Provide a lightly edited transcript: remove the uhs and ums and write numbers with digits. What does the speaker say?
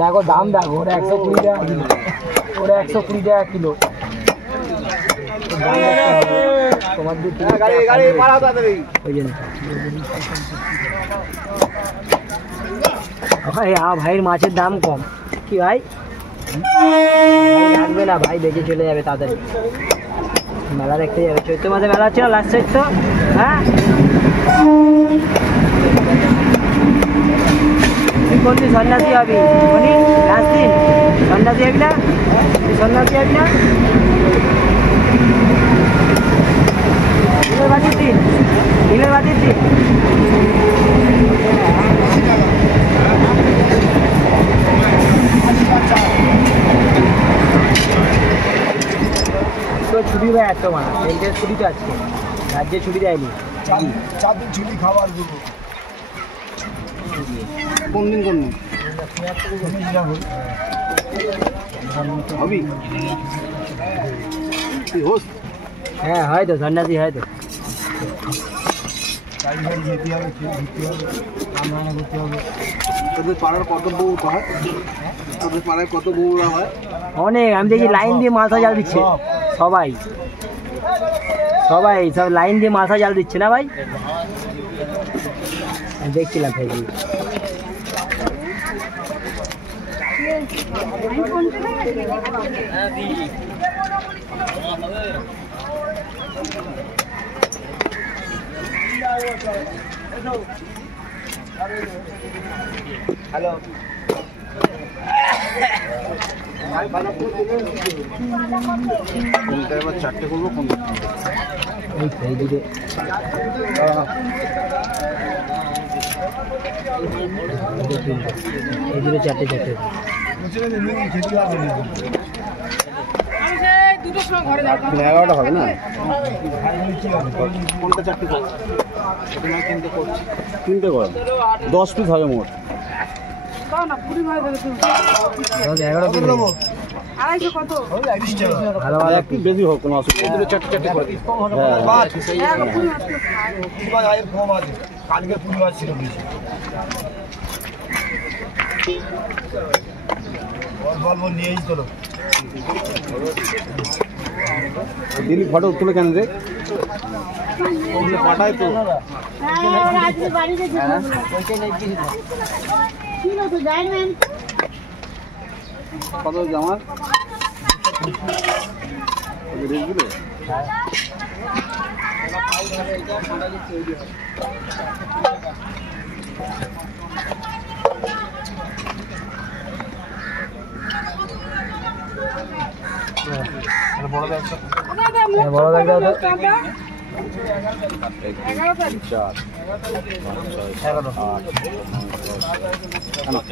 দেখো দাম দেখো, ওরা 120 টাকা কিলো, ওরা 120 টাকা কিলো। তোমার দিক ভাই, ভাইয়ের মাছের দাম কম কি ভাই? লাগবে না ভাই, বেঁচে চলে যাবে তাড়াতাড়ি। মেলা দেখতে যাবে, চৈত্র মাসে মেলা হচ্ছে না, লাস্ট চৈত্র। হ্যাঁ, কোন দিন সন্ন্যাসী হবি? উনি লাস্ট দিন সন্ন্যাসী হবি না? সন্ন্যাসী হবি না? দিনের বাতির দিন, দিনের বাতির দিন। তো ছুটি ভাই এত মানা, সেন্টার ছুটি তো আজকে, রাজ্যে ছুটি দেয়নি। 4 দিন ছুটি খাবার দেবো। কোন দিন কোন দিন হবি? হ্যাঁ হয় তো, সন্ন্যাসী হয় তো। যেতে হবে, রান্না করতে হবে। তোদের পাড়ার কত বউ হয়? তোদের পাড়ায় কত বউরা হয়? অনেক। আমি দেখি লাইন দিয়ে মাথা জাল দিচ্ছে সবাই, সবাই সব লাইন দিয়ে মাথা জাল দিচ্ছে না ভাই? দেখছিলাম ফেসবুক। হ্যালো, চারটে করবো কোন এই দুটো? এই দুটো চারটে চারটে। এগারোটা হবে না? কোনটা চারটে করো? তিনটে করো, 10 পিস হবে মোট। 11 পিস ভালো ভালো, একটু বেশি হোক, কোনো অসুবিধা। চারটে চারটে করে দিই। কালকে পুরি মাছ ছিল বেশি। নিয়ে চলো দিলি, ফটো তুলে কেন রে? পাঠায় তো কত জামার বড় ব্যাগ, বড় ব্যাগ দাও তো। 11 তারিখ 4 5 6 7 8